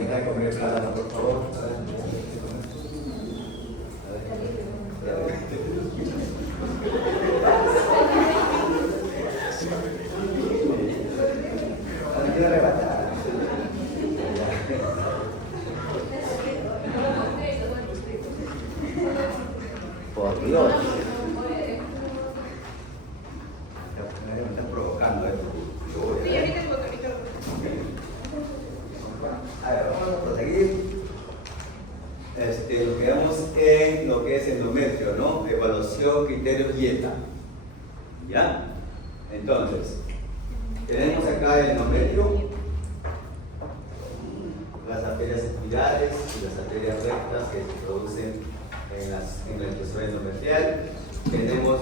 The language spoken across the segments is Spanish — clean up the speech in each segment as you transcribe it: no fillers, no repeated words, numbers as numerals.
Deja de comer plátano, por favor. Me quiero arrebatar. Por Dios. Me estás provocando esto. Sí, ahorita lo A ver, vamos a proseguir. Lo que vemos en lo que es endometrio, ¿no? Evaluación, criterios, dieta. ¿Ya? Entonces, tenemos acá el endometrio, las arterias espirales y las arterias rectas que se producen en la espesura endometrial. Tenemos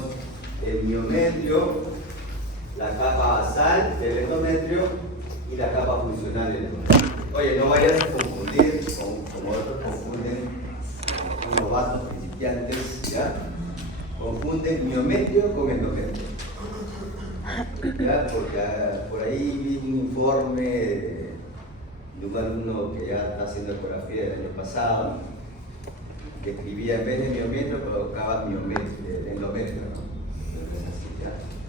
el miometrio, la capa basal del endometrio y la capa funcional del endometrio. Oye, no vayas a confundir, como otros confunden, con novatos principiantes, ¿ya? Confunden miometrio con endometrio. ¿Ya? Porque por ahí vi un informe de un alumno que ya está haciendo ecografía del año pasado, que escribía en vez de miometrio colocaba endometrio, ¿no?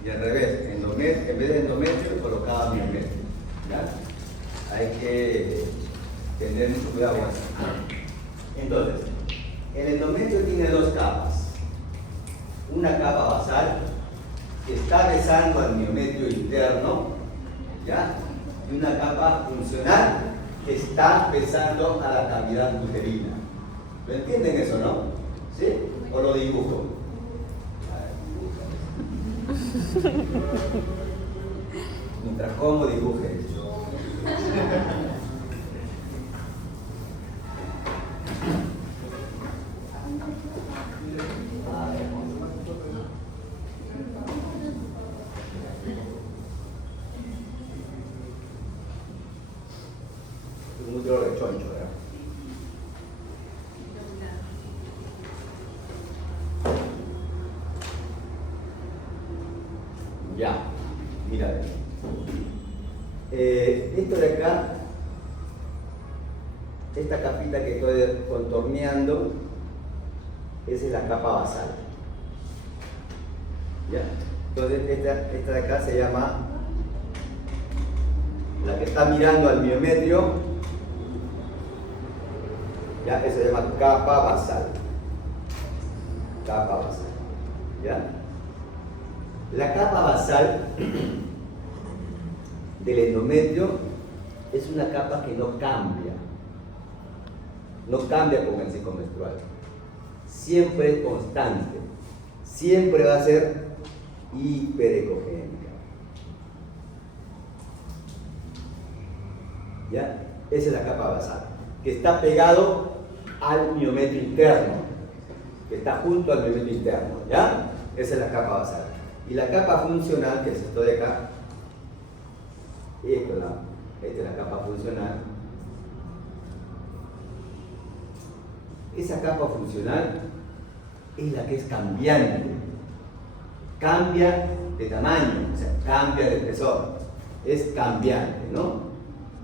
Y al revés, en vez de endometrio colocaba miometrio. ¿Ya? Hay que tener mucho cuidado con eso. Entonces, el endometrio tiene dos capas. Una capa basal que está besando al miometrio interno, ¿ya? Y una capa funcional que está besando a la cavidad uterina. ¿Lo entienden eso, no? ¿Sí? ¿O lo dibujo? Mientras como dibuje. Un útero de choncho, ¿verdad? Ya, mira. Esto de acá, esta capita que estoy contorneando, esa es la capa basal. ¿Ya? Entonces esta de acá se llama, la que está mirando al miometrio, ¿ya? Eso se llama capa basal. Capa basal. ¿Ya? La capa basal del endometrio es una capa que no cambia. No cambia con el ciclo menstrual. Siempre es constante. Siempre va a ser hiperecogénica. ¿Ya? Esa es la capa basal, que está pegado al miometrio interno, que está junto al miometrio interno. ¿Ya? Esa es la capa basal. Y la capa funcional, que es esto de acá, esta es la capa funcional. Esa capa funcional es la que es cambiante. Cambia de tamaño, o sea, cambia de espesor. Es cambiante, ¿no?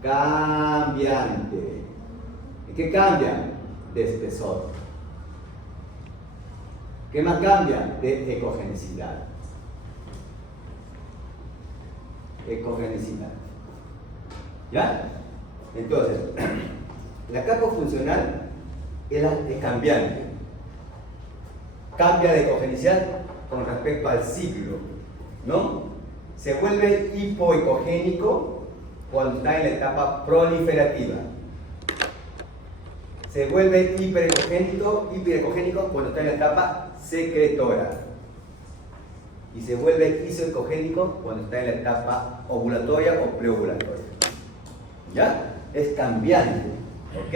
Cambiante. ¿Y qué cambia? De espesor. ¿Qué más cambia? De ecogenicidad. Ecogenicidad. ¿Ya? Entonces, la capa funcional es cambiante. Cambia de ecogenicidad con respecto al ciclo, ¿no? Se vuelve hipoecogénico cuando está en la etapa proliferativa. Se vuelve hiperecogénico cuando está en la etapa secretora. Y se vuelve isoecogénico cuando está en la etapa ovulatoria o preovulatoria. ¿Ya? Es cambiante, ¿ok?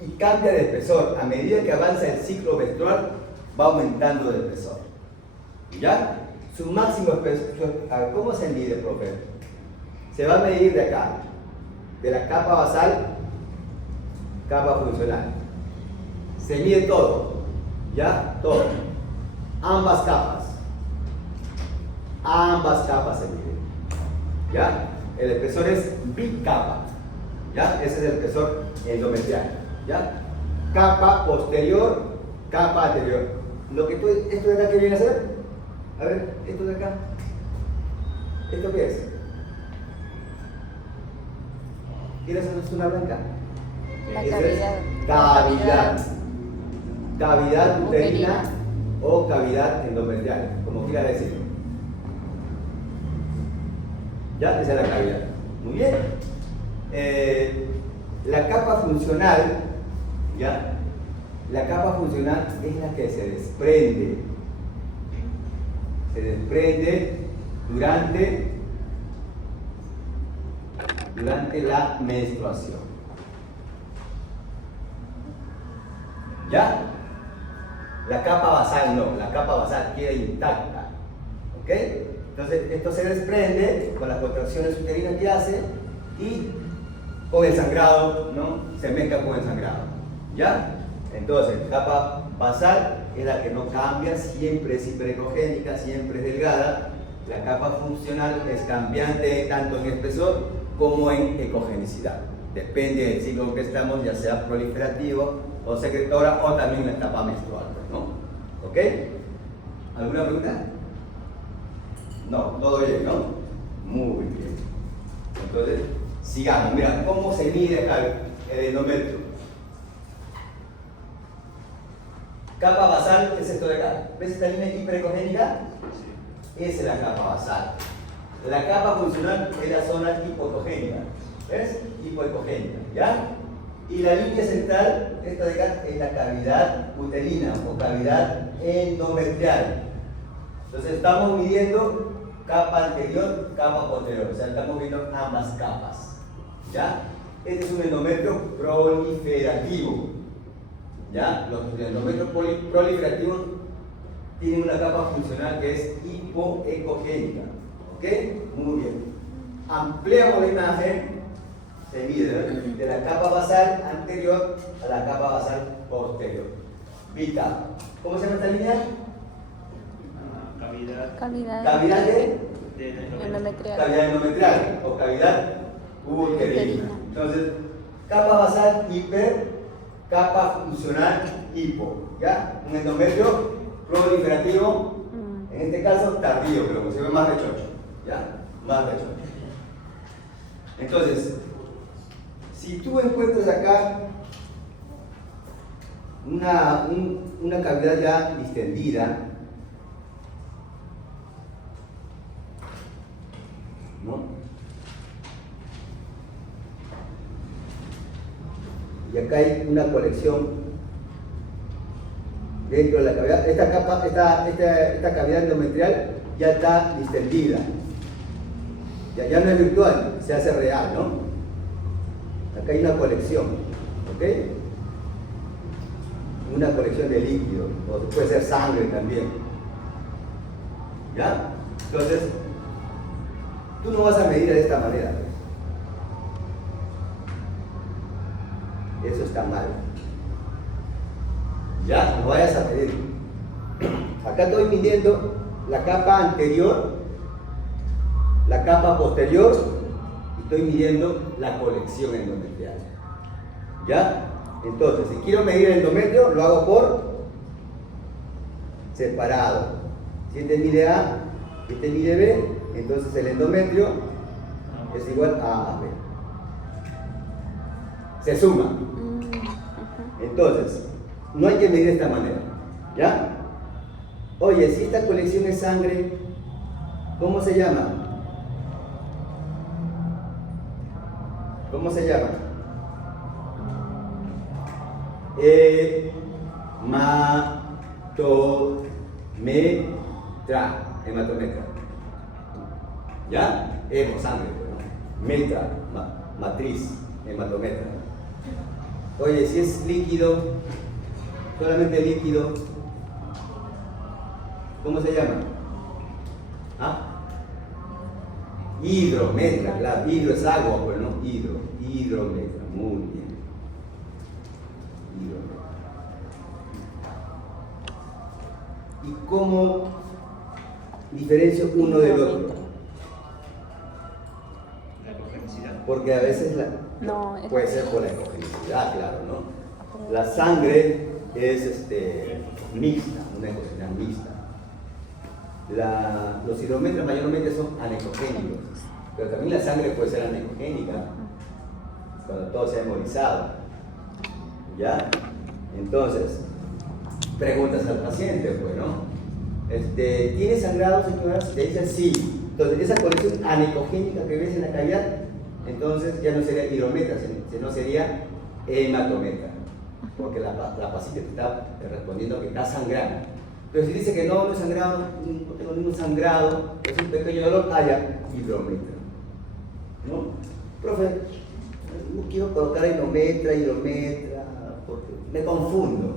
Y cambia de espesor. A medida que avanza el ciclo menstrual, va aumentando de espesor. ¿Ya? Su máximo espesor, ¿cómo se mide, profe? Se va a medir de acá, de la capa basal, capa funcional. Se mide todo, ¿ya? Todo. Ambas capas se miden, ¿ya? El espesor es bicapa, ¿Ya? Ese es el espesor endometrial. ¿Ya? Capa posterior, capa anterior. ¿Esto de acá qué viene a ser? A ver, esto de acá. ¿Esto qué es? ¿Quieres hacer una blanca? La Eso cavidad. es cavidad. Cavidad uterina o cavidad endometrial, como quieras decirlo. ¿Ya? Esa es la cavidad. Muy bien. La capa funcional, ¿ya? La capa funcional es la que se desprende. Se desprende durante la menstruación. ¿Ya? La capa basal no, la capa basal queda intacta. ¿Ok? Entonces, esto se desprende con las contracciones uterinas que hace y con el sangrado, ¿no? Se mezcla con el sangrado. ¿Ya? Entonces, la capa basal es la que no cambia, siempre es hiperecogénica, siempre es delgada. La capa funcional es cambiante tanto en espesor como en ecogenicidad. Depende del ciclo en que estamos, ya sea proliferativo o secretora o también la etapa menstrual, ¿no? ¿Ok? ¿Alguna pregunta? No, todo bien, ¿no? Muy bien. Entonces, sigamos. Mira, ¿cómo se mide acá el endometrio? Capa basal, ¿qué es esto de acá? ¿Ves esta línea hiperecogénica? Esa es la capa basal. La capa funcional es la zona hipoecogénica. ¿Ves? Hipoecogénica, ¿ya? Y la línea central, esta de acá, es la cavidad uterina o cavidad endometrial. Entonces estamos midiendo capa anterior, capa posterior. O sea, estamos viendo ambas capas. ¿Ya? Este es un endometrio proliferativo. ¿Ya? Los endometrios proliferativos tienen una capa funcional que es hipoecogénica. ¿Ok? Muy bien. Ampliamos la imagen. Se mide de la capa basal anterior a la capa basal posterior. Vita. ¿Cómo se llama esta línea? Cavidad de endometrial. Cavidad endometrial o cavidad uterina. Entonces, capa basal hiper, capa funcional hipo. ¿Ya? Un endometrio proliferativo, en este caso tardío, pero se ve más rechocho. ¿Ya? Más rechocho. Entonces, si tú encuentras acá una cavidad ya distendida, ¿no? Y acá hay una colección dentro de la cavidad. Esta cavidad endometrial ya está distendida. Ya no es virtual, se hace real, ¿no? Acá hay una colección, ¿ok? Una colección de líquido, o puede ser sangre también. ¿Ya? Entonces, tú no vas a medir de esta manera. Eso está mal. Ya, no vayas a medir. Acá estoy midiendo la capa anterior, la capa posterior, y estoy midiendo la colección endometrial. ¿Ya? Entonces, si quiero medir el endometrio, lo hago por separado. Si este mide A, este mide B, entonces el endometrio es igual a AB. Se suma. Entonces, no hay que medir de esta manera. ¿Ya? Oye, si esta colección es sangre, ¿cómo se llama? ¿Cómo se llama? Hematometra. ¿Ya? Sangre, ¿no? Metra, matriz, hematometra. Oye, si es líquido, solamente líquido, ¿cómo se llama? ¿Ah? Hidrometra, claro, hidro es agua, pues no, hidrometra, muy bien. Hidrometra. ¿Y cómo diferencio uno del otro? La ecogenicidad. Porque a veces No, Puede ser por la ecogenicidad, claro, ¿no? La sangre es mixta, una ecogenicidad mixta. Los hidrométricos mayormente son anecogénicos, pero también la sangre puede ser anecogénica cuando todo se ha embolizado. ¿Ya? Entonces, preguntas al paciente, pues, ¿no? ¿Tiene sangrado, señora? Si te dicen sí. Entonces, esa colección anecogénica que ves en la cavidad, entonces ya no sería hidrometra, sino sería hematometra. Porque la paciente te está respondiendo que está sangrando. Pero si dice que no es sangrado, no tengo ningún sangrado, es un pequeño dolor, haya hidrometra. ¿No? Profe, no quiero colocar hidrometra, porque me confundo.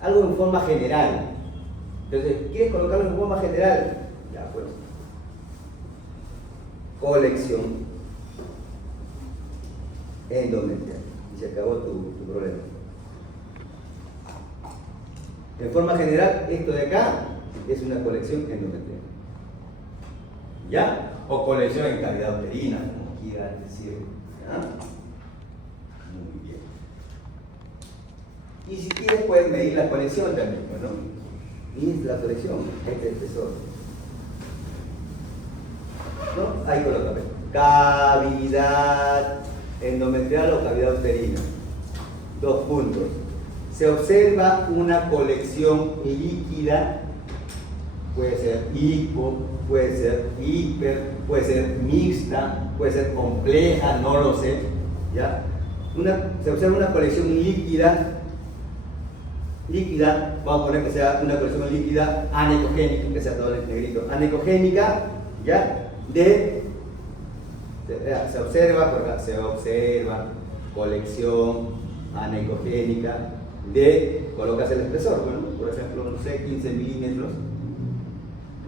Algo en forma general. Entonces, ¿quieres colocarlo en forma general? Ya, pues. Colección endometrial. Y se acabó tu problema. En forma general, esto de acá es una colección endometrial. ¿Ya? O colección en cavidad uterina, como quiera decir. ¿Ya? Muy bien. Y si quieres, puedes medir la colección también, ¿no? Y es la colección, este espesor. ¿No? Ahí colócame. Cavidad endometrial o cavidad uterina. 2 puntos. Se observa una colección líquida, puede ser hipo, puede ser hiper, puede ser mixta, puede ser compleja, no lo sé. ¿Ya? Se observa una colección líquida, vamos a poner que sea una colección líquida anecogénica, que sea todo en negrito, anecogénica, ¿ya? Se observa colección anecogénica colocas el espesor, bueno, por ejemplo, no sé, 15 milímetros,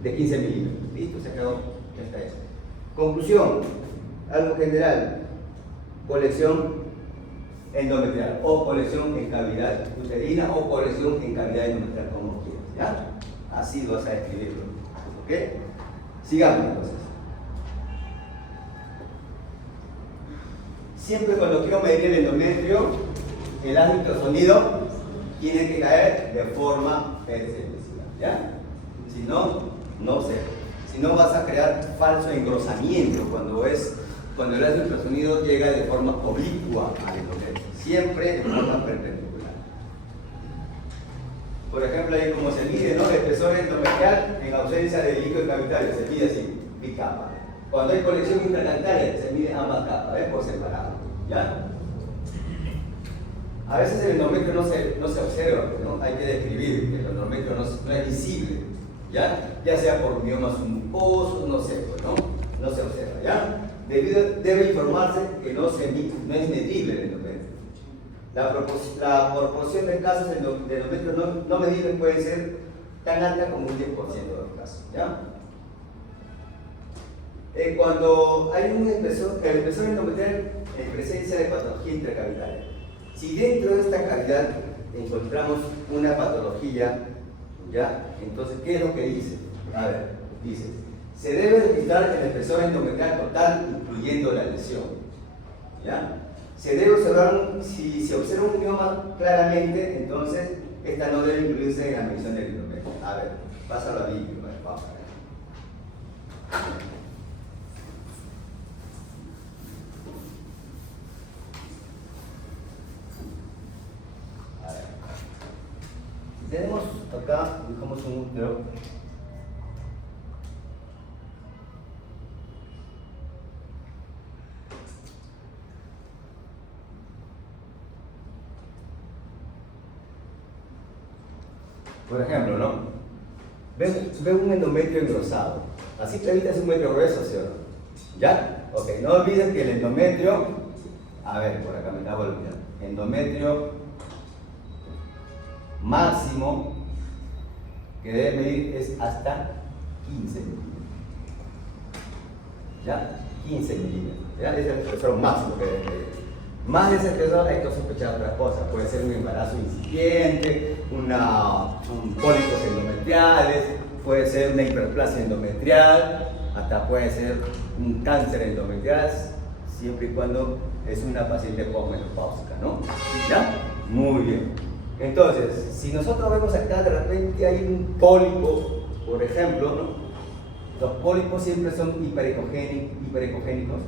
de 15 milímetros, listo, se acabó, ya está eso. Conclusión, algo general, colección endometrial, o colección en cavidad uterina, o colección en cavidad endometrial, como quieras, ¿ya? Así vas a escribirlo, ¿ok? Sigamos entonces. Siempre cuando quiero medir el endometrio, el ultrasonido tiene que caer de forma perpendicular, ¿ya? Si no, no sé. Si no, vas a crear falso engrosamiento cuando el ultrasonido llega de forma oblicua al endometrio, siempre de forma perpendicular. Por ejemplo, ahí como se mide, ¿no? El espesor endometrial en ausencia de líquido cavitario, se mide así, bicapa. Cuando hay colección intracavitaria, se mide ambas capas, ¿ves? Por separado, ¿ya? A veces el endometrio no se observa, ¿no? Hay que describir que el endometrio no es visible, ya sea por miomas mucosos, no sé, pues, no se observa, ¿ya? Debe informarse que no es medible el endometrio. La proporción de casos de endometrio no medible puede ser tan alta como un 10% de los casos, ¿ya? Cuando hay el espesor endometrial en presencia de patología intracavitaria, si dentro de esta cavidad encontramos una patología, ¿ya? Entonces, ¿qué es lo que dice? A ver, dice, se debe registrar el espesor endometrial total, incluyendo la lesión, ¿ya? Se debe observar, si se observa un mioma claramente, entonces esta no debe incluirse en la medición del endometrio. A ver, pásalo a mí, vamos a ver. Tenemos acá, dejamos un útero. Por ejemplo, ¿no? Ven un endometrio engrosado. Así te evitas un metro grueso, ¿sí o no? ¿Ya? Ok, no olviden que el endometrio, a ver, por acá me acabo de olvidar. Endometrio máximo que debe medir es hasta 15 milímetros. ¿Ya? 15 milímetros. ¿Ya? Es el espesor máximo que debe medir. Más de ese espesor hay que sospechar otras cosas. Puede ser un embarazo incipiente, pólipos endometriales, puede ser una hiperplasia endometrial, hasta puede ser un cáncer endometrial, siempre y cuando es una paciente posmenopáusica, ¿no? ¿Ya? Muy bien. Entonces, si nosotros vemos acá de repente hay un pólipo, por ejemplo, ¿no? Los pólipos siempre son hiperecogénicos.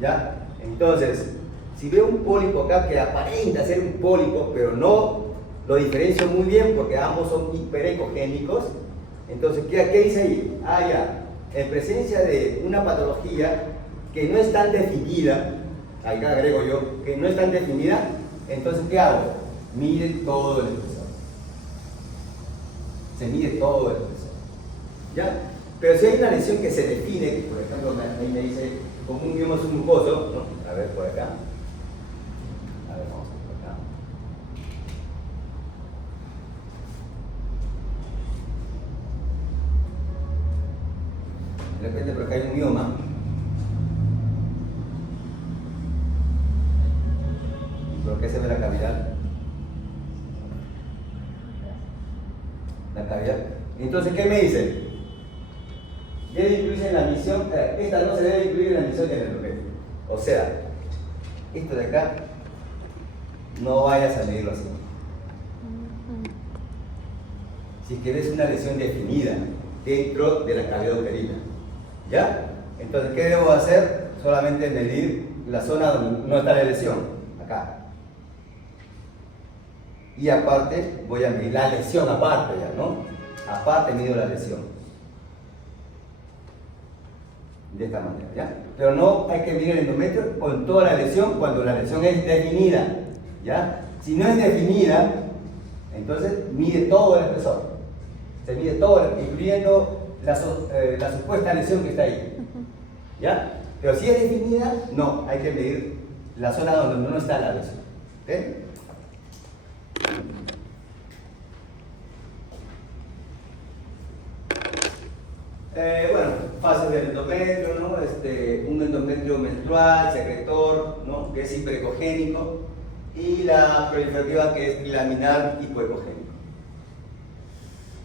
¿Ya? Entonces, si veo un pólipo acá que aparenta ser un pólipo, pero no lo diferencio muy bien porque ambos son hiperecogénicos, entonces, ¿qué dice ahí? Ah, ya, en presencia de una patología que no es tan definida, acá agrego yo, que no es tan definida, entonces, ¿qué hago? Mide todo el espesor. Se mide todo el espesor. ¿Ya? Pero si hay una lesión que se define, por ejemplo, ahí me dice como un mioma submucoso, ¿no? A ver, por acá. A ver, vamos por acá. De repente por acá hay un mioma. ¿Y por qué se ve la cavidad? La cavidad. Entonces, ¿qué me dice? Debe incluirse en la misión, esta no se debe incluir en la misión del endometrio. O sea, esto de acá, no vayas a medirlo así. Si es que ves una lesión definida dentro de la cavidad uterina, ¿ya? Entonces, ¿qué debo hacer? Solamente medir la zona donde no está la lesión, acá. Y aparte, voy a medir la lesión aparte ya, ¿no? Aparte mido la lesión. De esta manera, ¿ya? Pero no hay que medir el endometrio con toda la lesión cuando la lesión es definida, ¿ya? Si no es definida, entonces mide todo el espesor. Se mide todo, incluyendo la supuesta lesión que está ahí, ¿ya? Pero si es definida, no, hay que medir la zona donde no está la lesión, ¿ok? Bueno, fases del endometrio, ¿no? Un endometrio menstrual, secretor, ¿no? Que es hiperecogénico, y la proliferativa que es laminar hipoecogénico.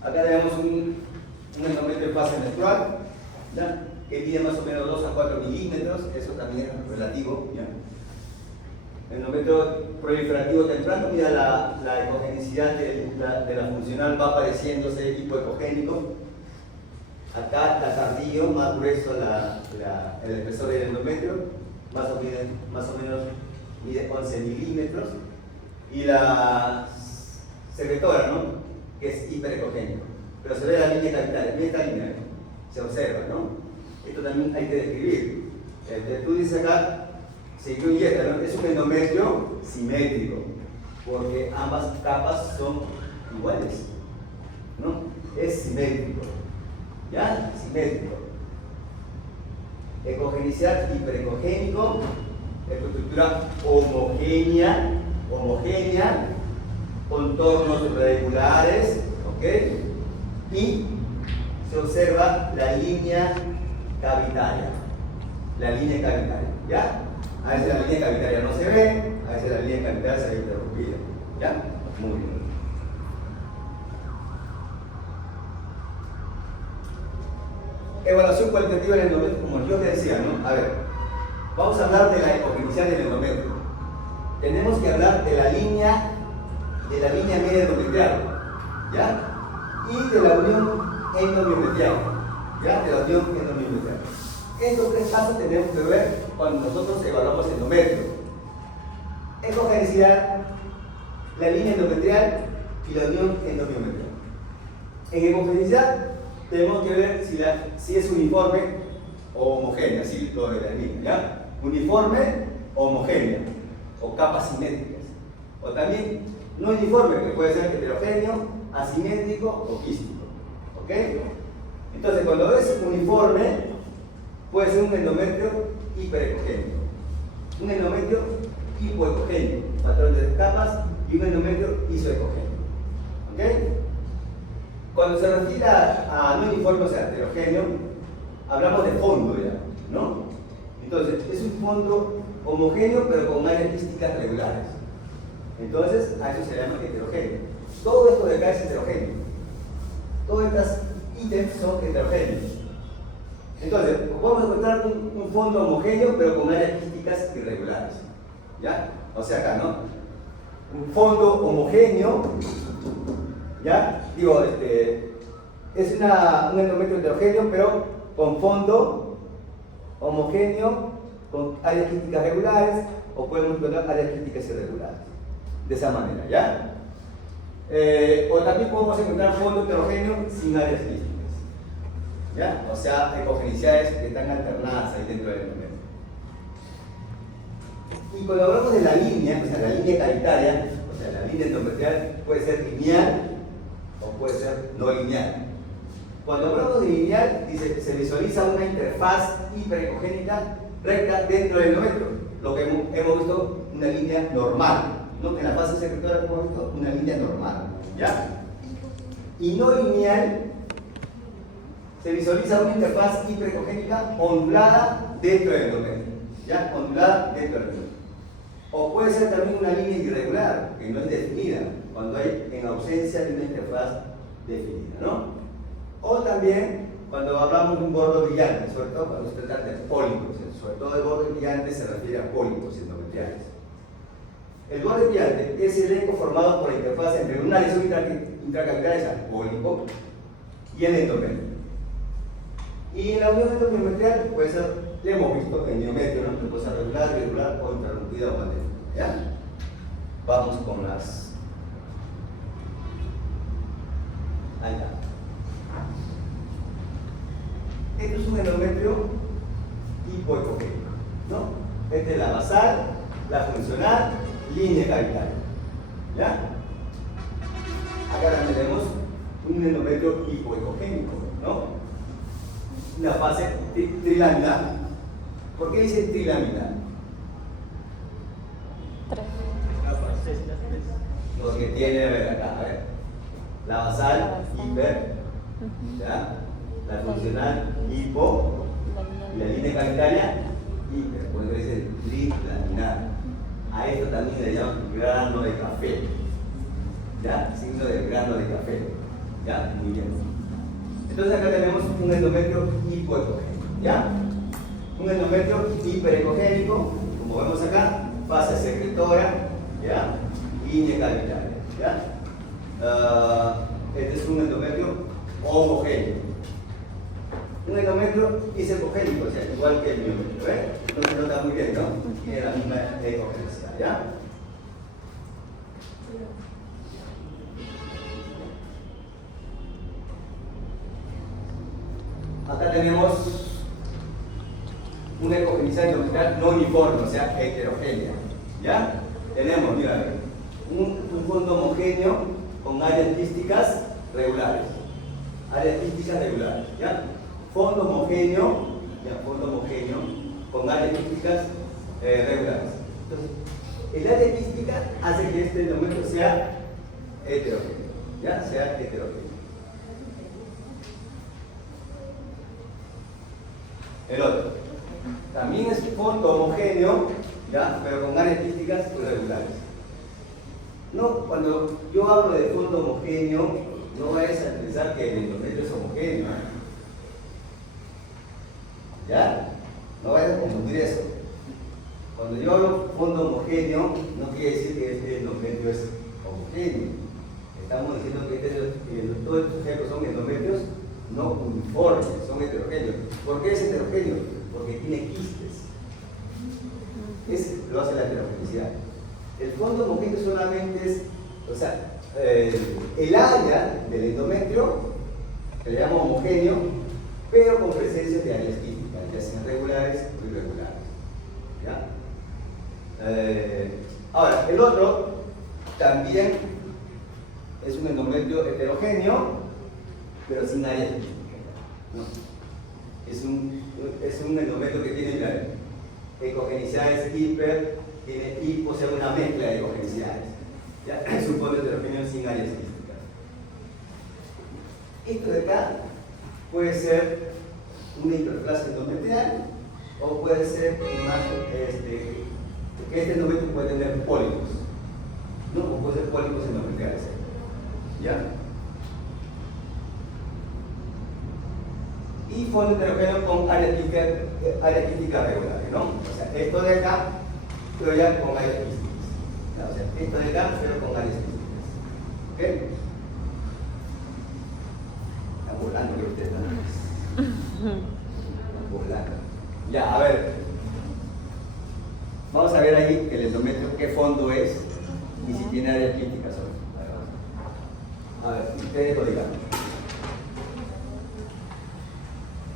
Acá tenemos un endometrio en fase menstrual, ¿ya? Que mide más o menos 2 a 4 milímetros, eso también es relativo, ¿ya? El endometrio proliferativo temprano, mira la ecogenicidad de la funcional va apareciéndose hipoecogénico. Acá está tardío, más grueso el espesor del endometrio, más o menos mide 11 milímetros. Y la secretora, ¿no? Que es hiperecogénico. Pero se ve la línea cavitaria, mira esta línea, se observa, ¿no? Esto también hay que describir. Tú dices acá, se incluye, ¿no? Es un endometrio simétrico, porque ambas capas son iguales, ¿no? Es simétrico. ¿Ya? Simétrico. Ecogenicidad hiperecogénico, ecoestructura homogénea, contornos regulares, ¿ok? Y se observa la línea cavitaria. ¿Ya? A veces la línea cavitaria no se ve, a veces la línea cavitaria se ve interrumpida. ¿Ya? Muy bien. Evaluación cualitativa del endometrio, como yo te decía, ¿no? A ver, vamos a hablar de la ecogenicidad del endometrio. Tenemos que hablar de la línea media endometrial, ¿ya? Y de la unión endomiometrial, ¿ya? De la unión endomiometrial. Estos tres pasos tenemos que ver cuando nosotros evaluamos el endometrio. Ecogenicidad, la línea endometrial y la unión endomiometrial. En ecogenicidad tenemos que ver si es uniforme o homogénea, así lo determina, ¿ya? Uniforme o homogénea, o capas simétricas. O también no uniforme, que puede ser heterogéneo, asimétrico o quístico, ¿ok? Entonces, cuando es uniforme, puede ser un endometrio hiperecogénico, un endometrio hipoecogénico, patrón de capas, y un endometrio isoecogénico, ¿ok? Cuando se refiere a no uniforme, o sea, heterogéneo, hablamos de fondo ya, ¿no? Entonces, es un fondo homogéneo, pero con áreas quísticas regulares. Entonces, a eso se llama heterogéneo. Todo esto de acá es heterogéneo. Todos estos ítems son heterogéneos. Entonces, podemos encontrar un fondo homogéneo, pero con áreas quísticas irregulares. ¿Ya? O sea, acá, ¿no? Un fondo homogéneo, ¿ya? Digo, es un endometrio heterogéneo, pero con fondo homogéneo, con áreas quísticas regulares, o podemos encontrar áreas quísticas irregulares. De esa manera, ¿ya? O también podemos encontrar fondo heterogéneo sin áreas quísticas. ¿Ya? O sea, ecogenicidades que están alternadas ahí dentro del endometrio. Y cuando hablamos de la línea, o sea, la línea cavitaria, o sea, la línea endometrial puede ser lineal o puede ser no lineal. Cuando hablamos de lineal, dice, se visualiza una interfaz hiperecogénica recta dentro del endometrio, lo que hemos visto una línea normal, ¿no? En la fase secretora hemos visto una línea normal, ¿ya? Y no lineal, se visualiza una interfaz hiperecogénica ondulada dentro del endometrio, ¿ya? Ondulada dentro del endometrio. O puede ser también una línea irregular, que no es definida, cuando hay en ausencia de una interfaz definida, ¿no? O también cuando hablamos de un bordo brillante, sobre todo cuando se trata de pólipos, sobre todo el borde brillante se refiere a pólipos endometriales. El borde brillante es el eco formado por la interfaz entre una lesión intracavitaria, el pólipo, y el endometrio. Y en la unión endometrial puede ser, le hemos visto en miometrio, ¿no? Que puede ser regular, irregular o interrumpida o maléfica. ¿Ya? Vamos con las. Ahí está. Esto es un endometrio hipoecogénico, ¿no? Esta es la basal, la funcional, línea cavitaria. ¿Ya? Acá también tenemos un endometrio hipoecogénico, ¿no? Una fase trilaminar. ¿Por qué dice trilaminar? Porque tiene, a ver acá, a ver, la basal, hiper, ¿ya? La funcional, hipo, y la línea cavitaria, hiper, por eso dice trilaminar. A esto también le llaman grano de café, ¿ya? Signo del grano de café, ¿ya? Muy bien. Entonces acá tenemos un endometrio hipoecogénico, ¿ya? Un endometrio hiperecogénico, como vemos acá, fase secretora, ¿ya? Línea cavitaria, ¿ya? Este es un endometrio homogéneo. Un endometrio isecogénico, o sea, igual que el miometrio, ¿eh? No se nota muy bien, ¿no? Tiene la misma ecogenicidad, ¿ya? Acá tenemos una ecogenicidad endometrial no uniforme, o sea, heterogénea. ¿Ya? Tenemos, mira, un fondo homogéneo con áreas quísticas regulares. Áreas quísticas regulares. ¿Ya? Fondo homogéneo, ¿ya? Fondo homogéneo con áreas quísticas regulares. Entonces, el área quística hace que este endometrio sea heterogéneo. ¿Ya? Sea heterogéneo. El otro, también es un fondo homogéneo, ¿ya? Pero con áreas quísticas irregulares. No, cuando yo hablo de fondo homogéneo, no vayas a pensar que el endometrio es homogéneo, ¿eh? ¿Ya? No vayas a confundir eso. Cuando yo hablo fondo homogéneo, no quiere decir que este endometrio es homogéneo. Estamos diciendo que todos estos ejemplos son endometrios no uniformes, son heterogéneos. ¿Por qué es heterogéneo? Porque tiene quistes. Ese lo hace la heterogeneidad. El fondo homogéneo solamente es, o sea, el área del endometrio, que le llamo homogéneo, pero con presencia de áreas quísticas, ya sean regulares o irregulares. ¿Ya? Ahora, el otro también es un endometrio heterogéneo, pero sin áreas quísticas, ¿no? Es un endometrio que tiene, mira, ecogenicidades hiper, tiene hipo, o sea, una mezcla de ecogenicidades. ¿Ya? Es un fondo heterogéneo sin áreas quísticas. Esto de acá puede ser una hiperplasia endometrial o puede ser que este endometrio puede tener pólipos, ¿no? O puede ser pólipos endometriales. ¿Ya? y fondo heterogéneo con área crítica regular, ¿no? O sea, esto de acá, pero ya con áreas críticas. O sea, esto de acá, pero con áreas críticas. ¿Ok? Está volando que usted está. Volando. Ya, a ver. Vamos a ver ahí el endometrio qué fondo es y si tiene áreas críticas o no. A ver, ustedes lo digan.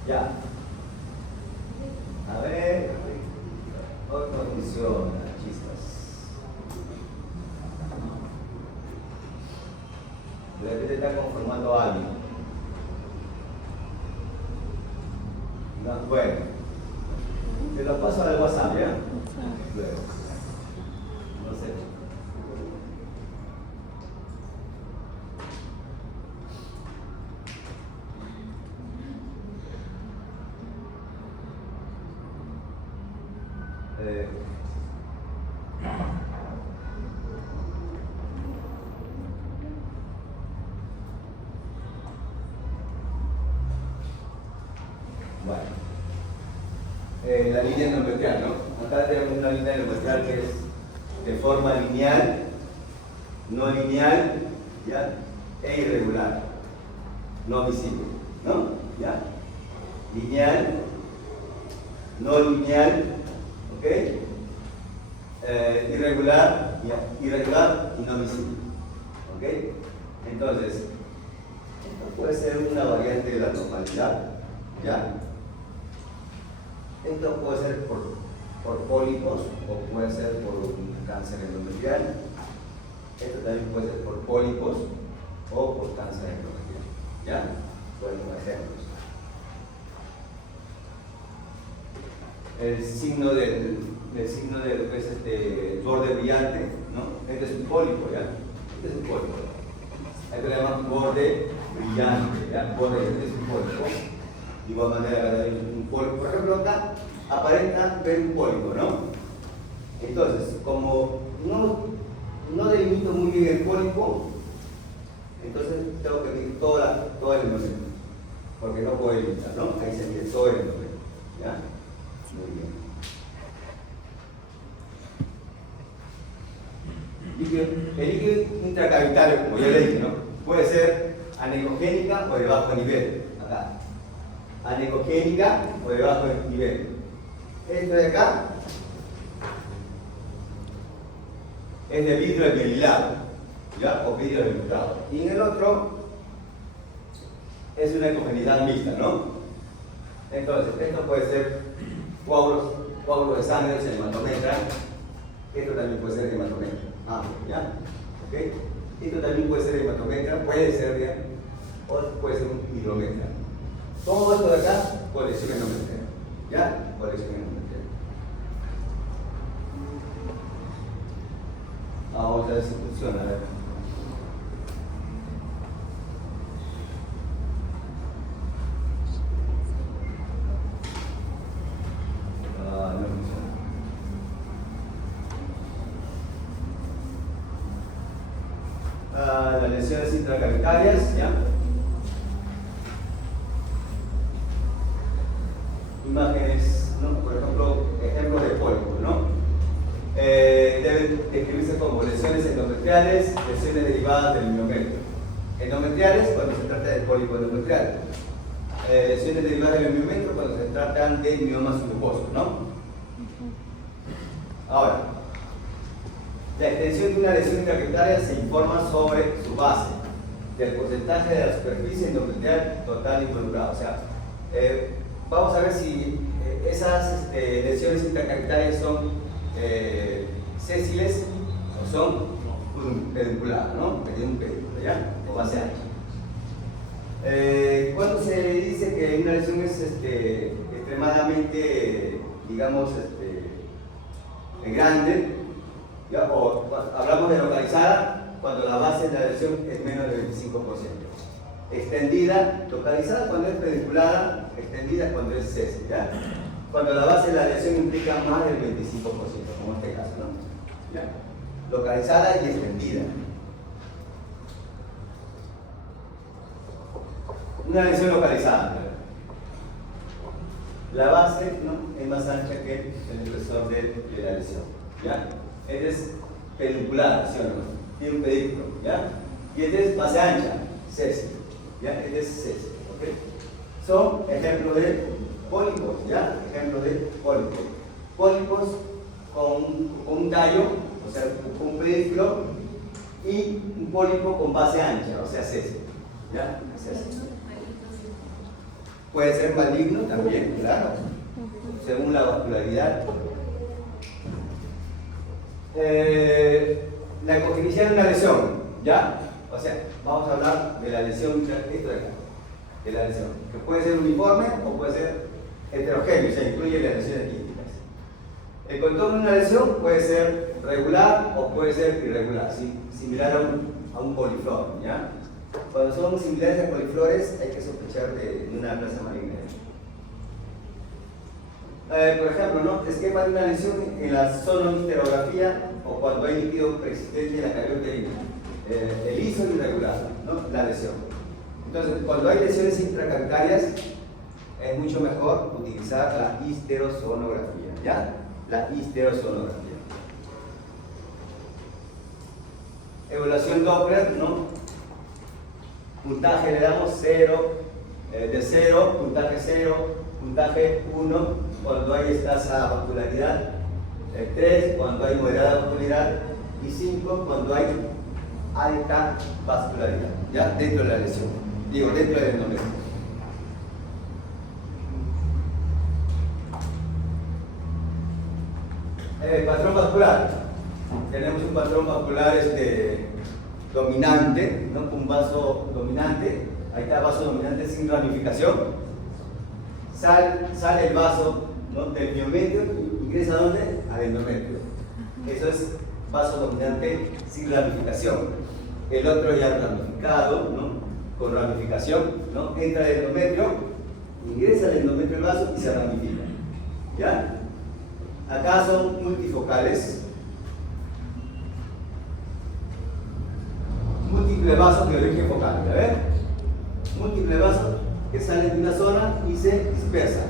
Ya. A ver. Hoy no funciona, chispas. De repente está conformando algo. No, bueno. Te lo paso al WhatsApp, ¿ya? Luego. No sé. Bueno. La línea endometrial, ¿no? Acá tenemos una línea endometrial que es de forma lineal, no lineal, ¿ya? E irregular, no visible, ¿no? ¿Ya? Lineal, no lineal, ¿ok? Irregular, ¿ya? Irregular y no visible, ¿ok? Entonces, esto puede ser una variante de la normalidad, ¿ya? Esto puede ser por pólipos o puede ser por un cáncer endometrial. Esto también puede ser por pólipos o por cáncer endometrial. ¿Ya? Bueno, ejemplos. El signo del pues, borde brillante, ¿no? Este es un pólipo, ¿ya? Este es un pólipo. Esto le llaman borde brillante, ¿ya? Borde, este es un pólipo. De igual manera, un pólipo. Por ejemplo, acá aparenta ver un pólipo, ¿no? Entonces, como no delimito muy bien el pólipo, entonces tengo que medir todo el endometrio, porque no puedo delimitar, ¿no? Ahí se mide todo el endometrio, ¿ya? Muy bien. El líquido intracavitario, como ya le dije, ¿no? Puede ser anecogénica o de bajo nivel. Acá. Anecogénica o de bajo nivel. Esto de acá es de vidrio esmerilado, ¿ya? O vidrio esmerilado. Y en el otro es una ecogenidad mixta, ¿no? Entonces, esto puede ser coágulos de sangre, es hematometra. Esto también puede ser hematometra. ¿Ya? ¿Ok? Esto también puede ser hematometra, puede ser, ¿ya? O puede ser un hidrometra. Todo esto de acá, colección endometrial. ¿Ya? Colección endometrial. Vamos a ver si funciona, a ver. No funciona. Las lesiones intracavitarias, ¿ya? Imágenes, ¿no? Por ejemplo, ejemplos de pólipos, ¿no? Deben describirse como lesiones endometriales, lesiones derivadas del endometrio. Endometriales cuando se trata de pólipo endometrial. Lesiones derivadas del endometrio cuando se tratan de miomas submucosos, ¿no? Ahora, la extensión de una lesión intracavitaria se informa sobre su base, del porcentaje de la superficie endometrial total involucrada. O sea, vamos a ver si esas lesiones intracavitarias son sésiles o son pedunculadas, ¿no? Tienen un pedúnculo, ¿ya? O base ancha. Cuando se dice que una lesión es extremadamente, digamos, grande, ¿ya? O hablamos de localizada cuando la base de la lesión es menos del 25%. Extendida, localizada cuando es pedunculada, extendida cuando es sésil, ¿ya? Cuando la base de la lesión implica más del 25%, como en este caso, ¿no? ¿Ya? Localizada y extendida. Una lesión localizada. la base, ¿no?, es más ancha que el espesor de la lesión, ¿ya? Este es peduncular, ¿sí o no? Tiene un pedículo, ¿ya? Y este es base ancha, césped, ¿ya? Este es césped, ¿ok? Son ejemplos de pólipos, ¿ya? Ejemplos de pólipos. Pólipos con un tallo, o sea, con un pedículo, y un pólipo con base ancha, o sea, césped, ¿ya? Césped. Puede ser maligno también, claro, según la vascularidad. La ecogenicidad de una lesión, ¿ya? O sea, vamos a hablar de la lesión, esto de acá, de la lesión, que puede ser uniforme o puede ser heterogéneo, o sea, incluye las lesiones químicas. El contorno de una lesión puede ser regular o puede ser irregular, ¿sí? Similar a un poliflor, ¿ya? Cuando son similares a poliflores hay que sospechar de una plaza maligna. Por ejemplo, ¿no?, esquema de una lesión en la sonohisterografía o cuando hay líquido preexistente en la cavidad uterina. El ISO irregular, ¿no?, la lesión. Entonces, cuando hay lesiones intracancarias es mucho mejor utilizar la histerosonografía, ¿ya? La histerosonografía. Evaluación Doppler, ¿no? Puntaje le damos 0, de 0, puntaje 0, puntaje 1 cuando hay escasa vascularidad, 3 cuando hay moderada vascularidad y 5 cuando hay alta vascularidad, ¿ya? Dentro de la lesión, digo, dentro del endometrio. Patrón vascular. Tenemos un patrón vascular dominante, ¿no?, un vaso dominante. Ahí está, vaso dominante sin ramificación. Sale el vaso, ¿no?, del miometrio y ingresa ¿a dónde? Al endometrio. Eso es vaso dominante sin ramificación. El otro ya ramificado, ¿no?, con ramificación, ¿no?, entra al endometrio, ingresa al endometrio el vaso y se ramifica, ¿ya? Acá son multifocales. Múltiples vasos de origen focal, ¿ya ven? Múltiples vasos que salen de una zona y se dispersan,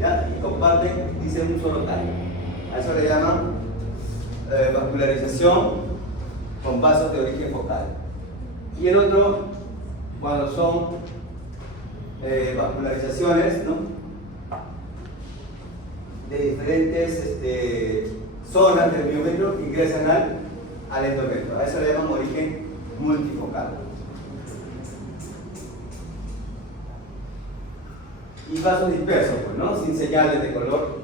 ¿ya? Y comparten, dicen, un solo tallo. A eso le llaman vascularización con vasos de origen focal. Y el otro, cuando son vascularizaciones, ¿no?, de diferentes zonas del miometrio que ingresan al endometrio. A eso le llaman origen multifocal. Y vasos dispersos, pues, ¿no?, sin señales de color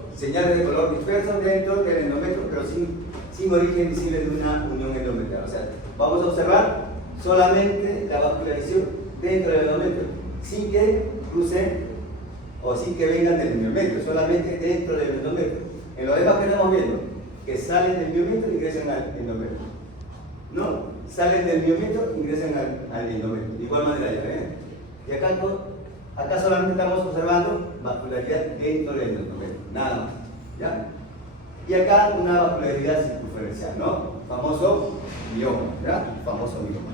dispersos dentro del endometrio, pero sin origen visible de una unión endometrial. O sea, vamos a observar solamente la vascularización dentro del endometrio, sin que crucen o sin que vengan del miometrio, solamente dentro del endometrio. En lo demás que estamos viendo, que salen del miometrio e ingresan al endometrio. No, salen del miometrio e ingresan al endometrio. De igual manera, ya ven. Y acá solamente estamos observando vascularidad dentro del endometrio, nada más, ¿ya? Y acá una vascularidad circunferencial, ¿no? Famoso mioma, ¿ya? Famoso mioma.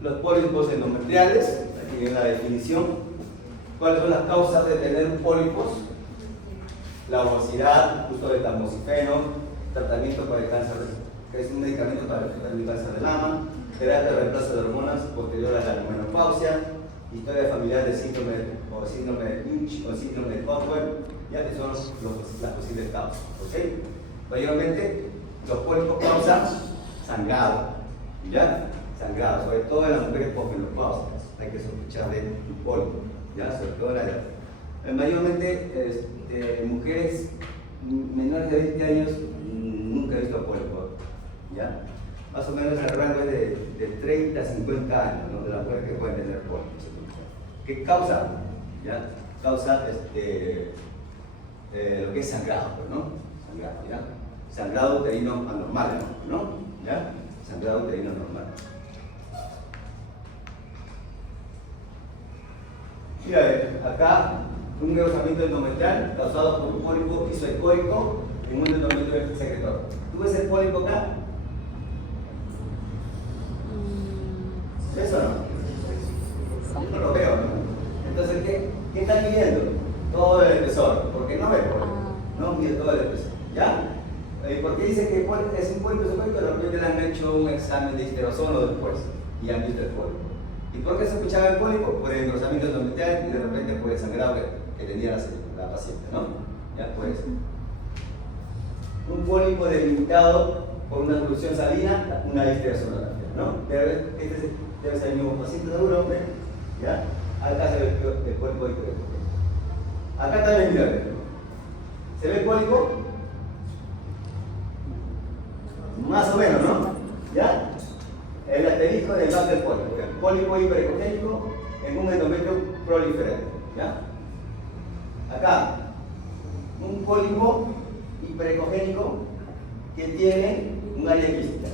Los pólipos endometriales, aquí en la definición. ¿Cuáles son las causas de tener pólipos? La obesidad, uso de tamoxifeno, tratamiento para el cáncer, que es un medicamento para el cáncer de mama, terapia de reemplazo de hormonas posterior a la menopausia, historia familiar de síndrome de Lynch o síndrome de Cotwell, ya que son las posibles causas, ¿ok? Mayormente los pólipos causan sangrado, ¿ya? Sangrado, sobre todo en las mujeres posmenopáusicas, hay que sospechar de pólipo, ¿ya? Sobre todo en la edad. Mayormente mujeres menores de 20 años nunca he visto pólipo, ¿ya? Más o menos el rango es de 30 a 50 años, ¿no?, de las mujeres que pueden tener pólipos. ¿Qué causa? ¿Ya? Causa lo que es sangrado, ¿no? Sangrado, ¿ya? Sangrado uterino anormal, ¿no? ¿Ya? Sangrado uterino anormal. Y a ver, acá un engrosamiento endometrial causado por un pólipo isoecoico en un endometrio secretor. ¿Tú ves el pólipo acá? ¿Eso no? No lo ¿Qué están midiendo? Todo el espesor, porque no ve pólipo, no mide todo el espesor, ¿ya? ¿Por qué dice que es un pólipo? De repente le han hecho un examen de histerozono después y han visto el pólipo. ¿Y por qué se escuchaba el pólipo? Por el engrosamiento endometrial y de repente por el sangrado que tenía la paciente, ¿no? Ya, pues. Un pólipo delimitado por una solución salina, una histerosonografía, ¿no? Debe ser el mismo paciente de un hombre, ¿ya? Acá se ve el pólipo hiperecogénico. Acá también, mira, ¿se ve el pólipo? Más o menos, ¿no? ¿Ya? El asterisco del lado del pólipo. El pólipo hiperecogénico en un endometrio proliferante, ¿ya? Acá, un pólipo hiperecogénico que tiene un área quística.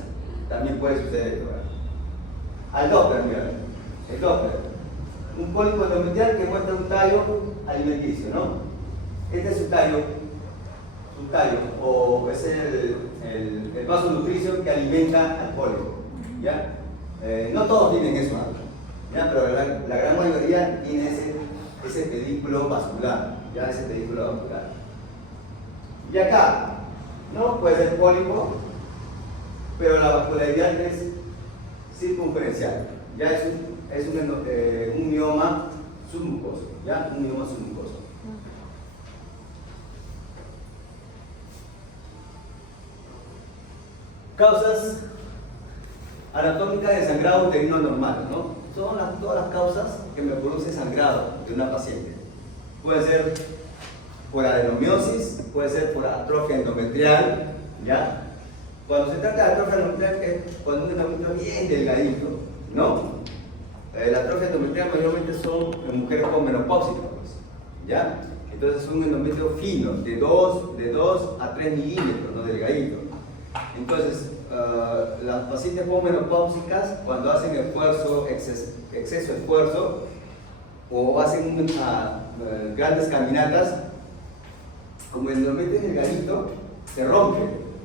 También puede suceder esto, ¿verdad? Al Doppler, mira, el Doppler. Un pólipo endometrial que muestra un tallo alimenticio, ¿no? Este es su tallo, o es el vaso nutricio que alimenta al pólipo, ¿ya? No todos tienen eso, ¿ya? Pero la gran mayoría tiene ese pedículo vascular, ¿ya? Ese pedículo vascular. Y acá, ¿no? Puede ser pólipo, pero la vascularidad es circunferencial, ya es un mioma submucoso, ¿ya? Un mioma submucoso. Causas anatómicas de sangrado uterino normal, ¿no? Son todas las causas que me producen sangrado de una paciente. Puede ser por adenomiosis, puede ser por atrofia endometrial, ¿ya? Cuando se trata de atrofia endometrial es cuando un endometrio bien delgadito, ¿no? La atrofia endometrial mayormente son en mujeres con menopáusicas, pues, ¿ya? Entonces es un endometrio fino, de 2 a 3 milímetros, no delgadito. Entonces, las pacientes menopáusicas, cuando hacen esfuerzo, exceso de esfuerzo, o hacen grandes caminatas, como el endometrio es delgadito, se rompe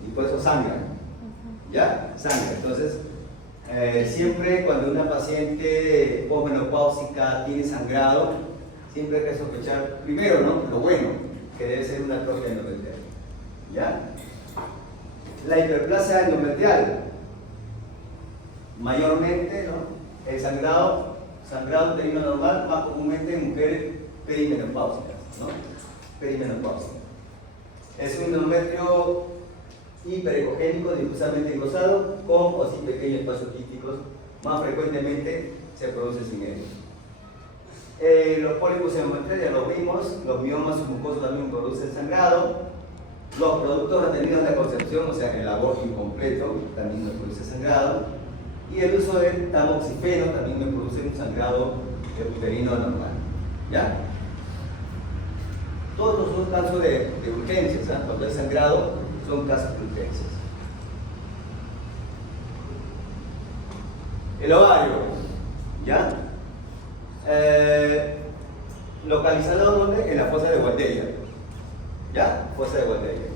y por eso sangra. ¿Ya? Sangra. Entonces, siempre cuando una paciente posmenopáusica tiene sangrado, siempre hay que sospechar, primero, ¿no? Lo bueno, que debe ser una atrofia endometrial. ¿Ya? La hiperplasia endometrial, mayormente, ¿no? El sangrado uterino normal, más comúnmente en mujeres perimenopáusicas, ¿no? Perimenopáusicas. Es un endometrio hiperecogénico, difusamente engrosado, con o sin pequeños espacios quísticos, más frecuentemente se produce sin ellos. Los pólipos endometriales ya los vimos, los miomas submucosos también producen sangrado. Los productos retenidos de la concepción, o sea, el aborto incompleto, también me produce sangrado. Y el uso de tamoxifeno también me produce un sangrado uterino normal. ¿Ya? Todos son casos de urgencias, ¿eh? Cuando hay sangrado, son casos de urgencias. El ovario, ¿ya? Localizado ¿dónde? En la fosa de Walderia. ¿Ya? Fosa de Walderia.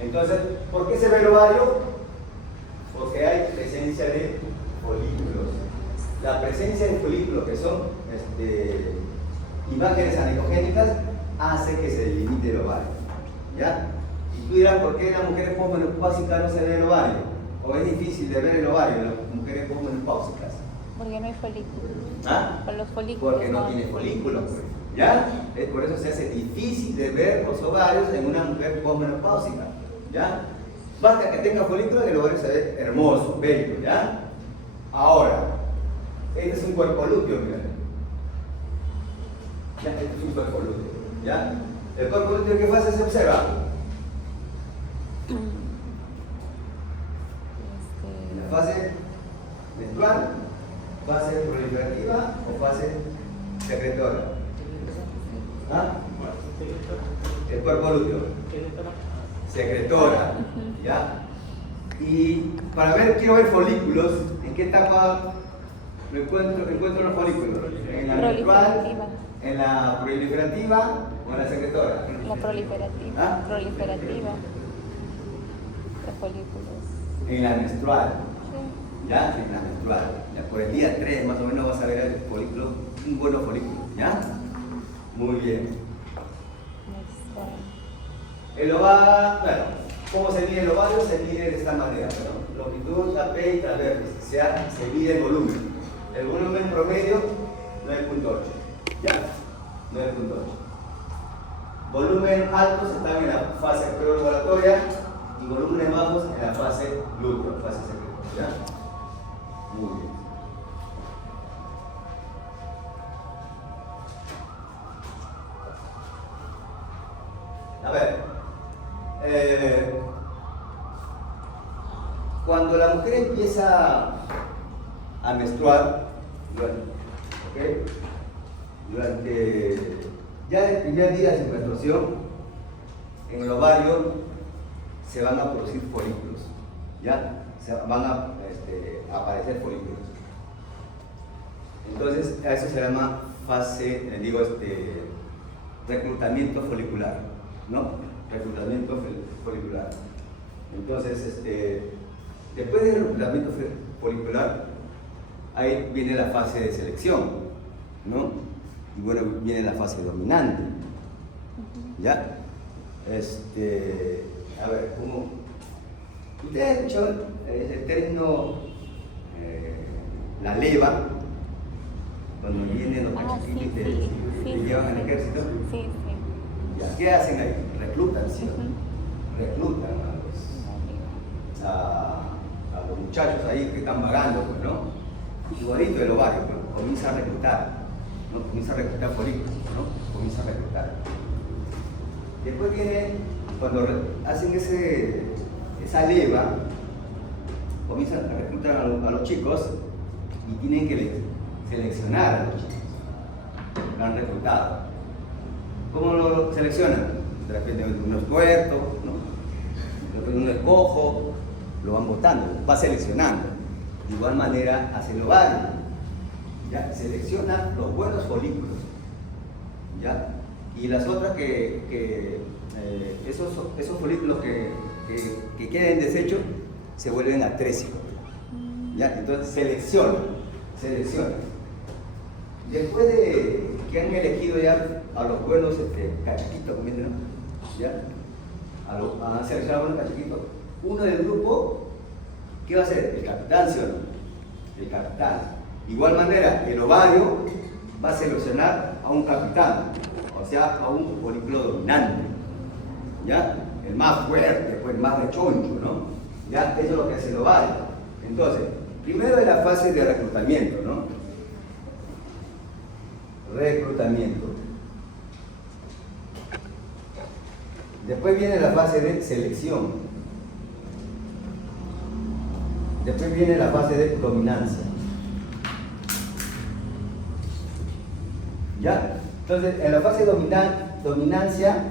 Entonces, ¿por qué se ve el ovario? Porque hay presencia de folículos. La presencia de folículos, que son imágenes anecogénicas, hace que se delimite el ovario. ¿Ya? Y tú dirás, ¿por qué en las mujeres posmenopáusicas no se ve el ovario? ¿O es difícil de ver el ovario en las mujeres posmenopáusicas? Porque no hay folículos. ¿Ah? Por los folículos. Porque no tiene folículos. ¿Ya? Por eso se hace difícil de ver los ovarios en una mujer posmenopáusica. ¿Ya? Basta que tenga folículos y el ovario se ve hermoso, bello. ¿Ya? Ahora, este es un cuerpo lúteo, mira. ¿Ya? Este es un cuerpo lúteo. ¿Ya? El cuerpo lúteo, ¿qué fase se observa? La fase menstrual, fase proliferativa o fase secretora. ¿Ah? El cuerpo lúteo. Secretora. ¿Ya? Y para ver, quiero ver folículos. ¿En qué etapa encuentro los folículos? ¿En la menstrual? ¿En la proliferativa o en la secretora? La proliferativa. ¿Ah? Proliferativa. Los folículos. En la menstrual. Sí. ¿Ya? En la menstrual. Ya por el día 3 más o menos vas a ver el folículo, un buen folículo. ¿Ya? Muy bien. Menstrual. El ovario, bueno, ¿cómo se mide el ovario? Se mide de esta manera, ¿no? Longitud, AP y transverso, o sea, se mide el volumen. El volumen promedio, 9.8. ¿Ya? 9.8. Volumen altos están en la fase preovulatoria y volúmenes bajos en la fase lútea, fase secreta. ¿Ya? Muy bien. A ver, cuando la mujer empieza a menstruar, durante ya el primer día de su menstruación, en el ovario se van a producir folículos, ¿ya? Se van a aparecer folículos. Entonces, a eso se llama fase, reclutamiento folicular, ¿no? Reclutamiento folicular. Entonces, después del reclutamiento folicular, ahí viene la fase de selección, ¿no? Y bueno, viene la fase dominante, ¿ya? A ver, ¿cómo? Ustedes escucharon el término la leva, cuando vienen los cachitos sí, que llevan al ejército. Sí, sí. ¿Ya? ¿Qué hacen ahí? Reclutan, ¿sí? Reclutan a los muchachos ahí que están vagando, pues, ¿no? Igualito el ovario, pues, comienza a reclutar, ¿no? Comienza a reclutar folículos, ¿no? Comienza a reclutar. Después viene, cuando hacen esa leva, comienzan a reclutar a los chicos y tienen que seleccionar a los chicos. Lo han reclutado. ¿Cómo lo seleccionan? De repente uno es tuerto, ¿no? Uno es cojo, lo van botando, va seleccionando. De igual manera hace el ovario, ¿ya? Selecciona los buenos folículos, ¿ya? Y las otras esos folículos que queden desechos se vuelven atrésicos, ¿ya? Entonces selecciona. Después de que han elegido ya a los buenos cachiquitos, ¿ya? Han seleccionado a los buenos cachiquitos, uno del grupo, ¿qué va a hacer? El capitán, ¿sí o no? El capitán. De igual manera, el ovario va a seleccionar a un capitán, o sea, a un folículo dominante, ¿ya? El más fuerte, pues el más rechoncho, ¿no? ¿Ya? Eso es lo que hace el ovario. Entonces, primero es la fase de reclutamiento, ¿no? Reclutamiento. Después viene la fase de selección. Después viene la fase de dominancia. ¿Ya? Entonces, en la fase de dominancia,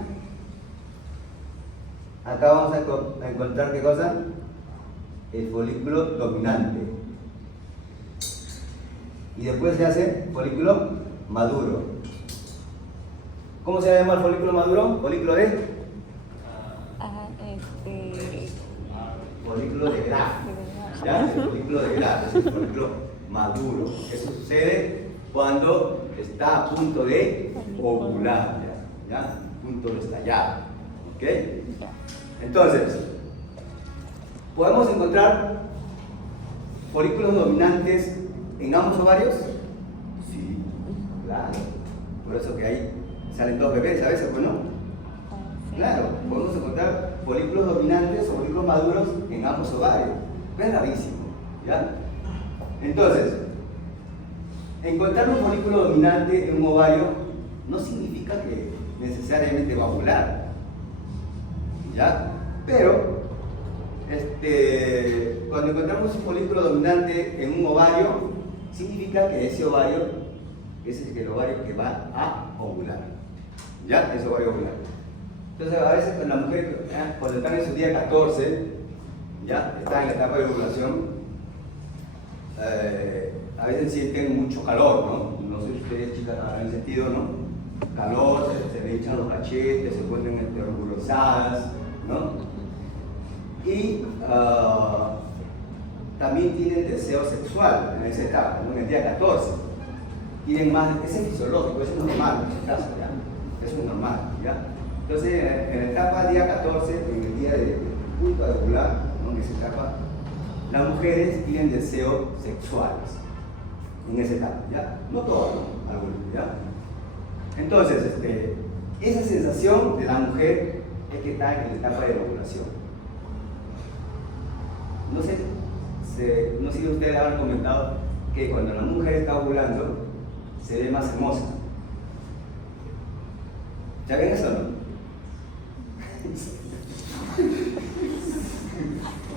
acá vamos a encontrar ¿qué cosa? El folículo dominante. Y después se hace folículo maduro. ¿Cómo se llama el folículo maduro? Folículo de... folículo de Graf. ¿Ya? El folículo de Graf es el folículo maduro. Eso sucede cuando está a punto de ovular, ¿ya? A punto de estallar. ¿Ok? Entonces, ¿podemos encontrar folículos dominantes en ambos ovarios? Sí, claro. Por eso que ahí salen dos bebés a veces, pues no. Claro, podemos encontrar folículos dominantes o folículos maduros en ambos ovarios. Es rarísimo, ¿ya? Entonces, encontrar un folículo dominante en un ovario no significa que necesariamente va a ovular, ¿ya? Pero, cuando encontramos un folículo dominante en un ovario, significa que ese ovario es el ovario que va a ovular, ¿ya? Ese ovario ovular. Entonces, a veces con la mujer, cuando están en su día 14, ya está en la etapa de ovulación, a veces sienten mucho calor, ¿no? No sé si ustedes, chicas, han sentido, ¿no? Calor, se le hinchan los cachetes, se ponen rugosadas, ¿no? Y también tienen deseo sexual en esa etapa, ¿no? En el día 14. tienen más, ese es fisiológico, eso es normal en este caso, ¿ya? Eso es normal, ¿ya? Entonces, en la etapa día 14, en el día de punto ovular, ¿no? En esa etapa, las mujeres tienen deseos sexuales en esa etapa, ¿ya? No todas, ¿no? Algunas, ¿ya? Entonces, esa sensación de la mujer es que está en la etapa de la ovulación. No sé si ustedes habrán comentado que cuando la mujer está ovulando se ve más hermosa. ¿Ya ven eso o no?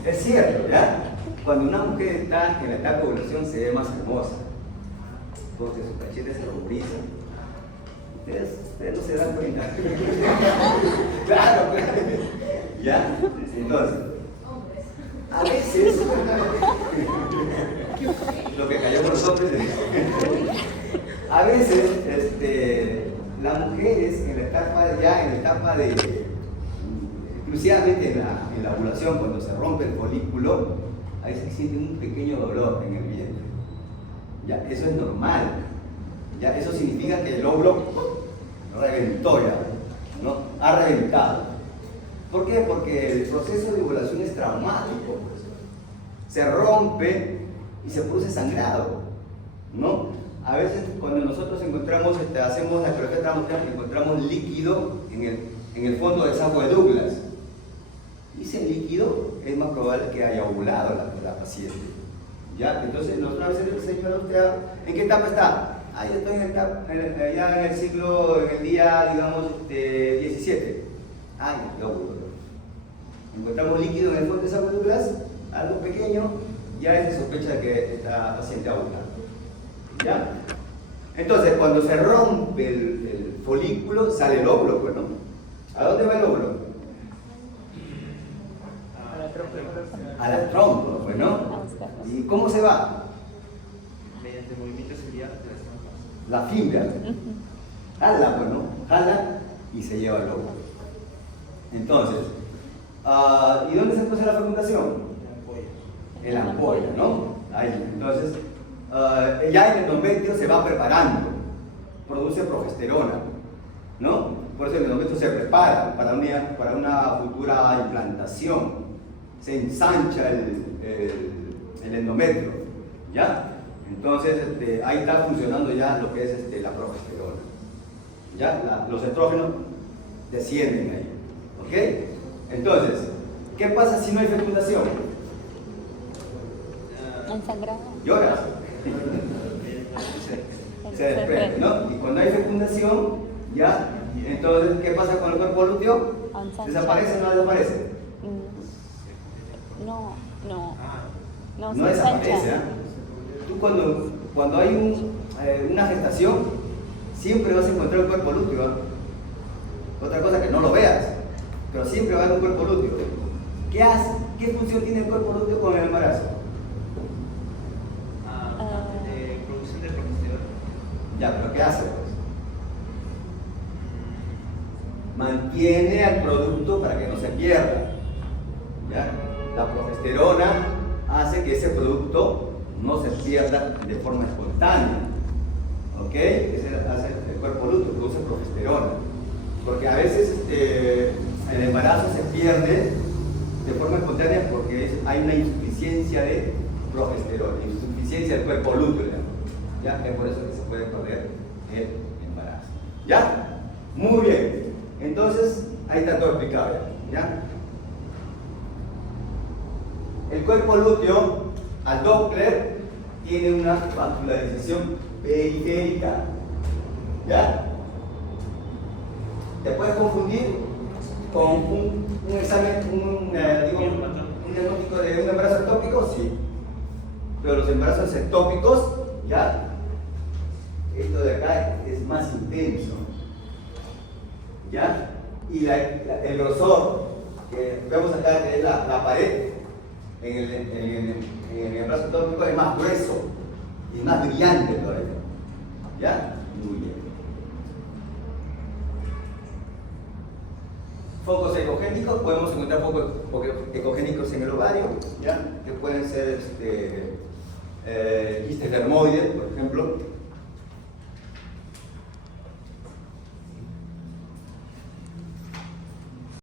Es cierto, ¿ya? Cuando una mujer está en la etapa de ovulación se ve más hermosa, porque sus cachetes se ruborizan. Ustedes no se dan cuenta. Claro, ¿ya? Entonces, a veces, lo que cayó por los hombres, a veces, las mujeres en la etapa de, exclusivamente en la ovulación, cuando se rompe el folículo, a veces sienten un pequeño dolor en el vientre. Ya, eso es normal. Ya, eso significa que el óvulo reventó ya, ¿no? Ha reventado. ¿Por qué? Porque el proceso de ovulación es traumático. Se rompe y se produce sangrado, ¿no? A veces cuando nosotros encontramos, hacemos la ecografía transvaginal, encontramos líquido en el fondo del saco de Douglas. Y ese líquido es más probable que haya ovulado la paciente. ¿Ya? Entonces, nosotros a veces le decimos a usted, ¿en qué etapa está? Yo estoy ya en el ciclo, en el día, digamos, 17. Ya óvulo. Encontramos líquido en el fondo del saco de Douglas, algo pequeño, ya se sospecha de que esta paciente ha ovulado. ¿Ya? Entonces, cuando se rompe el folículo, sale el óvulo, pues, ¿no? ¿A dónde va el óvulo? A la trompa, pues, ¿no? ¿Y cómo se va? Mediante movimientos ciliares de la fibra. Jala, pues, ¿no? Jala y se lleva el óvulo. Entonces, ¿y dónde se produce la fecundación? En la ampolla, ¿no? Ahí. Entonces, ya el endometrio se va preparando, produce progesterona, ¿no? Por eso el endometrio se prepara para una futura implantación, se ensancha el endometrio, ¿ya? Entonces, ahí está funcionando ya lo que es la progesterona, ¿ya? Los estrógenos descienden ahí, ¿ok? Entonces, ¿qué pasa si no hay fecundación? Ensangrado. Lloras. Se desprende, ¿no? Y cuando hay fecundación, ya, entonces, ¿qué pasa con el cuerpo lúteo? ¿Desaparece o no desaparece? No No desaparece, ¿eh? Tú cuando hay una gestación, siempre vas a encontrar un cuerpo lúteo, ¿eh? Otra cosa que no lo veas, pero siempre va a haber un cuerpo lúteo. ¿Qué hace? ¿Qué función tiene el cuerpo lúteo con el embarazo? Producción de progesterona. Ya, pero ¿qué hace? Pues? Mantiene al producto para que no se pierda. ¿Ya? La progesterona hace que ese producto no se pierda de forma espontánea. ¿Ok? Ese hace el cuerpo lúteo, produce progesterona. Porque a veces el embarazo se pierde de forma espontánea porque hay una insuficiencia de progesterona, insuficiencia del cuerpo lúteo. ¿Ya? Es por eso que se puede perder el embarazo. ¿Ya? Muy bien. Entonces, ahí está todo explicado ¿ya? El cuerpo lúteo, al Doppler, tiene una vascularización periférica. ¿Ya? Te puedes confundir con un examen, un diagnóstico de un embarazo ectópico, sí. Pero los embarazos ectópicos, ¿ya? Esto de acá es más intenso. ¿Ya? Y el grosor que vemos acá, que es la pared, en el embarazo ectópico es más grueso y más brillante todavía. ¿Ya? Muy bien. Focos ecogénicos, podemos encontrar focos ecogénicos en el ovario, ¿ya? Que pueden ser quistes dermoides, por ejemplo,